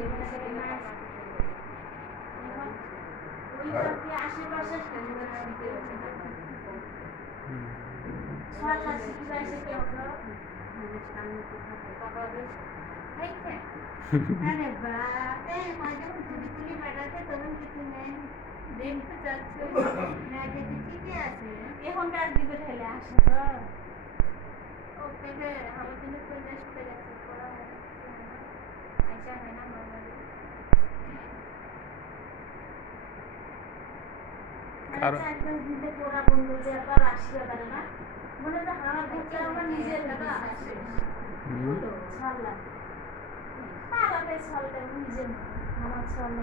अरे बाप रे माझ्या कुली বেড়াতে তখন কিছু নেই দেখতে যাচ্ছে না যেতে ঠিকই আছে এখনকার দিকে ঠেলে আসে তো ওকে আমার জন্য চলে আসতে গেছে পড়া আচ্ছা है ना নরমালি আর 4-5 দিন থেকে পড়া বন্ধ হয়ে যাবে আর আসবে পারে না মনে হয় আমার বুকটা আমার নিজের দাদা আছে বলো ছাড়লা পালাতে ছাড়লে নিজের আমার ছাড়লে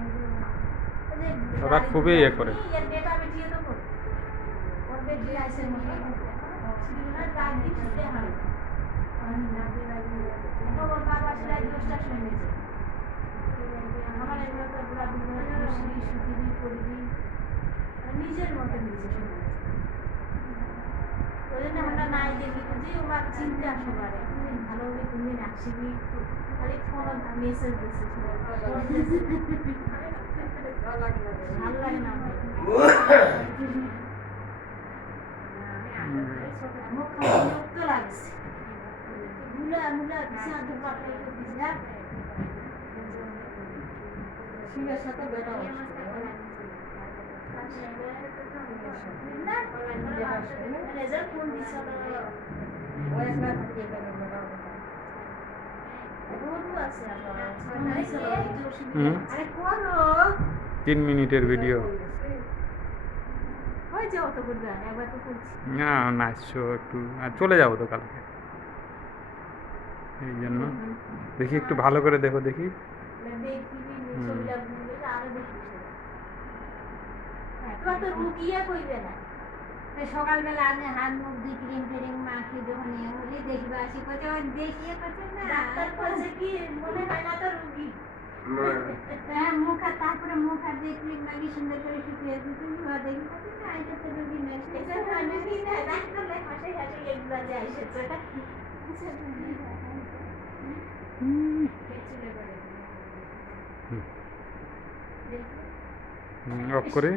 ওরা খুবই ইয়ে করে এর ডেটা বেটিয়ে তো করে ওর বেটি আছে মনে না রাত দিতে হয় আমি না দিয়ে ওর বাবা আসলে 10টার সময় নিয়ে আমার এগুলো তো পুরো দুপুরে শুটিনি করবি নিজের মতো নিজে ওই জন্য আমরা নাই দেখি যে ওরা চিন্তা সবারে তুমি ভালোভাবে তুমি আসবি খালি ফোন মেসেজ দিচ্ছে ভালো লাগে না মুখ বিরক্ত লাগছে মুলা বিশাল দুপাটে দিছা শিবের সাথে বেটা রেজাল্ট কোন দিছিল ওই একবার দিয়ে গেল আরে করো 3 মিনিটের ভিডিও হয়ে যাও তো বুঝা একবার তো করছি না নাচছো একটু চলে যাবো তো কালকে এই জন্য দেখি একটু ভালো করে দেখো দেখি তোমার তো রুগিয়া কইবে না সকালবেলা আমি হাত মুখ দিয়ে ক্রিম ট্রিম মাখি যখন এমনি দেখবা আসি কোথাও দেখিয়ে করছে না ডাক্তার বলছে কি মনে হয় না তো রুগী হ্যাঁ মুখ আর তারপরে মুখ আর দিয়ে ক্রিম মাখি সুন্দর করে শুকিয়ে দিতে দেখি করছে না এটা তো রুগী নেই এটা মানে কি না ডাক্তার লে হাসে হাসে এগুলা যে আইসেছে অফ করে